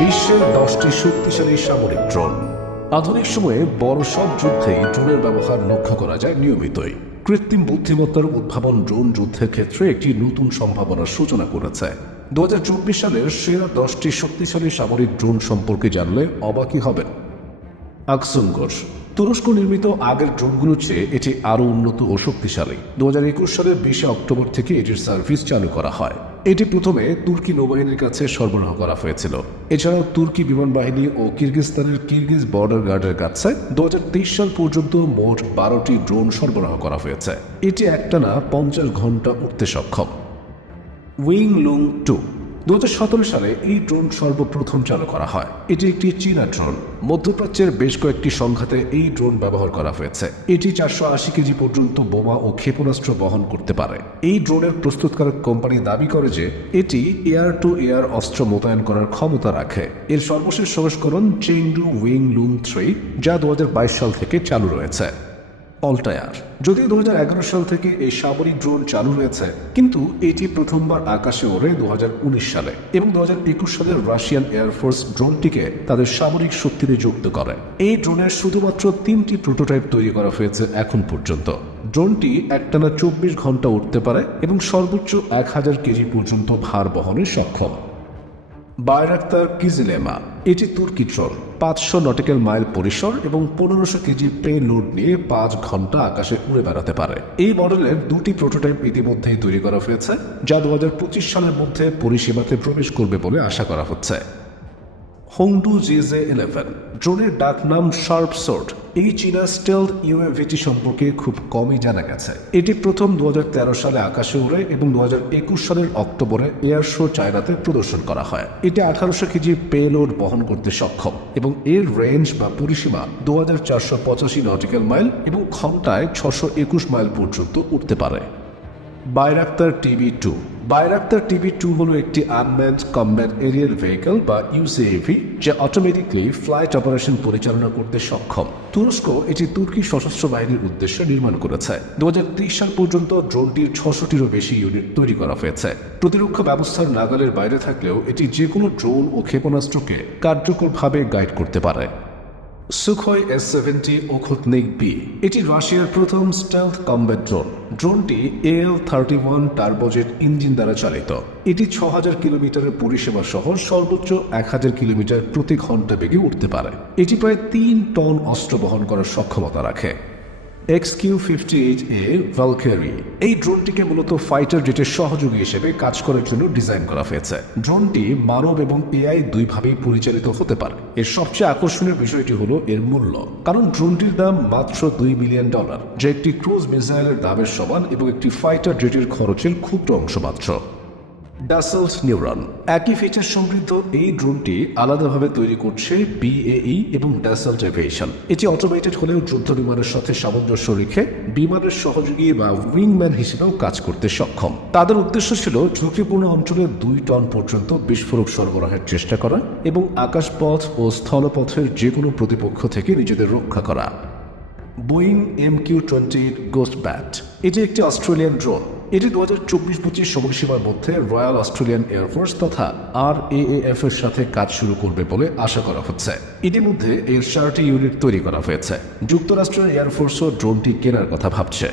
বিশ্বের দশটি শক্তিশালী সামরিক ড্রোন। আধুনিক সময়ে বড় সব যুদ্ধেই ড্রোনের ব্যবহার লক্ষ্য করা যায় নিয়মিতই। কৃত্রিম বুদ্ধিমত্তার উদ্ভাবন ড্রোন যুদ্ধের ক্ষেত্রে একটি নতুন সম্ভাবনার সূচনা করেছে। দুহাজার চব্বিশ সালের সেরা দশটি শক্তিশালী সামরিক ড্রোন সম্পর্কে জানলে অবাকই হবেন। আকসুঙ্গর তুরস্ক নির্মিত আগের ড্রোনগুলোর চেয়ে এটি আরও উন্নত ও শক্তিশালী। দু হাজার একুশ সালের বিশে অক্টোবর থেকে এটির সার্ভিস চালু করা হয়। এটি প্রথমে তুর্কি নৌবাহিনীর কাছে সরবরাহ করা হয়েছিল। এছাড়াও তুর্কি বিমান বাহিনী ও কিরগিজস্তানের কিরগিজ বর্ডার গার্ডের কাছে দু হাজার তেইশ সাল পর্যন্ত মোট বারোটি ড্রোন সরবরাহ করা হয়েছে। এটি একটানা পঞ্চাশ ঘণ্টা উঠতে সক্ষম। উইং লুং টু দু সালে এই ড্রোন সর্বপ্রথম চালু করা হয়। এটি একটি চীনা ড্রোন। মধ্যপ্রাচ্যের বেশ কয়েকটি সংঘাতে এই ড্রোন ব্যবহার করা হয়েছে। এটি চারশো আশি কেজি পর্যন্ত বোমা ও ক্ষেপণাস্ত্র বহন করতে পারে। এই ড্রোনের প্রস্তুতকারক কোম্পানি দাবি করে যে, এটি এয়ার টু এয়ার অস্ত্র মোতায়েন করার ক্ষমতা রাখে। এর সর্বশেষ সংস্করণ চেংডু উইং লুং থ্রি, যা দু হাজার বাইশ সাল থেকে চালু রয়েছে। অল্টায়ার যদিও দুহাজার এগারো সাল থেকে এই সামরিক ড্রোন চালু হয়েছে, কিন্তু এটি প্রথমবার আকাশে ওড়ে দুহাজার উনিশ সালে এবং দু সালের রাশিয়ান এয়ারফোর্স ড্রোনটিকে তাদের সামরিক শক্তিতে যুক্ত করে। এই ড্রোনের শুধুমাত্র তিনটি প্রোটোটাইপ তৈরি করা হয়েছে এখন পর্যন্ত। ড্রোনটি একটানা চব্বিশ ঘণ্টা উঠতে পারে এবং সর্বোচ্চ এক হাজার কেজি পর্যন্ত ভার বহনে সক্ষম। বায়রাক্তার কিজিলেমা, এটি তুর্কি ড্রোন পাঁচশো নটিক্যাল মাইল পরিসর এবং পনেরোশো কেজি পে লোড নিয়ে পাঁচ ঘণ্টা আকাশে উড়ে বেড়াতে পারে। এই মডেলের দুটি প্রোটোটাইপ ইতিমধ্যেই তৈরি করা হয়েছে, যা দু হাজার পঁচিশ সালের মধ্যে পরিষেবাতে প্রবেশ করবে বলে আশা করা হচ্ছে। হোংডু জেজে ইলেভেন ড্রোনের ডাক নাম শার্প সোর্ট এই চীনা স্টেলথ ইউএভিটি সম্পর্কে খুব কমই জানা গেছে। এটি প্রথম দুহাজার তেরো সালে আকাশে উড়ে এবং দু হাজার একুশ সালের অক্টোবরে এয়ার শো চায়নাতে প্রদর্শন করা হয়। এটি আঠারোশো কেজি পেলোড বহন করতে সক্ষম এবং এর রেঞ্জ বা পরিসীমা দু হাজার চারশো পঁচাশি নটিক্যাল মাইল এবং ঘন্টায় ছশো একুশ মাইল পর্যন্ত উঠতে পারে। Bayraktar TV two Bayraktar TV two হল একটি আনম্যান্ড কমব্যাট এরিয়াল ভেহিকল বা ইউসিএভি যা অটোমেটিকলি ফ্লাইট অপারেশন পরিচালনা করতে সক্ষম। তুরস্ক এটি তুর্কি সশস্ত্র বাহিনীর উদ্দেশ্যে নির্মাণ করেছে। দু হাজার ত্রিশ সাল পর্যন্ত ড্রোনটির ছশোটিরও বেশি ইউনিট তৈরি করা হয়েছে। প্রতিরক্ষা ব্যবস্থার নাগালের বাইরে থাকলেও এটি যে কোনো ড্রোন ও ক্ষেপণাস্ত্রকে কার্যকরভাবে গাইড করতে পারে। Sukhoi S seventy Okhotnik B এটি রাশিয়ার প্রথম stealth combat drone ড্রোনটি L thirty one turbojet engine দ্বারা চালিত। এটি ছ হাজার কিলোমিটারের পরিষেবা সহ সর্বোচ্চ এক হাজার কিলোমিটার প্রতি ঘণ্টা বেগে উঠতে পারে। এটি প্রায় তিন টন অস্ত্র বহন করার সক্ষমতা রাখে। X Q fifty eight A Valkyrie এই ড্রোনটিকে মূলত ফাইটার জেটের সহযোগী হিসেবে কাজ করার জন্য ডিজাইন করা হয়েছে। ড্রোনটি মানব এবং এআই দুইভাবেই পরিচালিত হতে পারে। এর সবচেয়ে আকর্ষণীয় বিষয়টি হলো এর মূল্য। কারণ ড্রোনটির দাম মাত্র দুই মিলিয়ন ডলার যা একটি ক্রুজ মিসাইলের দামের সমান এবং একটি ফাইটার জেটের খরচের ক্ষুদ্র অংশ মাত্র। ডাসেলস নিউরন একই ফিচার সমৃদ্ধ এই ড্রোনটি আলাদাভাবে তৈরি করছে বিএই এবং ডাসেলট এভিয়েশন এটি অটোমেটেড হলেও যুদ্ধ বিমানের সাথে সামঞ্জস্য রেখে বিমানের সহযোগী বা উইংম্যান হিসেবেও কাজ করতে সক্ষম। তাদের উদ্দেশ্য ছিল ঝুঁকিপূর্ণ অঞ্চলে দুই টন পর্যন্ত বিস্ফোরক সরবরাহের চেষ্টা করা এবং আকাশপথ ও স্থলপথের যে কোনো প্রতিপক্ষ থেকে নিজেদের রক্ষা করা। Boeing M Q twenty Ghost Bat এটি একটি অস্ট্রেলিয়ান ড্রোন এটি দু হাজার চব্বিশ পঁচিশ সময়সীমার মধ্যে রয়্যাল অস্ট্রেলিয়ান এয়ারফোর্স তথা আর এএফ এর সাথে কাজ শুরু করবে বলে আশা করা হচ্ছে। ইতিমধ্যে এর চারটি ইউনিট তৈরি করা হয়েছে। যুক্তরাষ্ট্রের এয়ারফোর্সও ড্রোনটি কেনার কথা ভাবছে।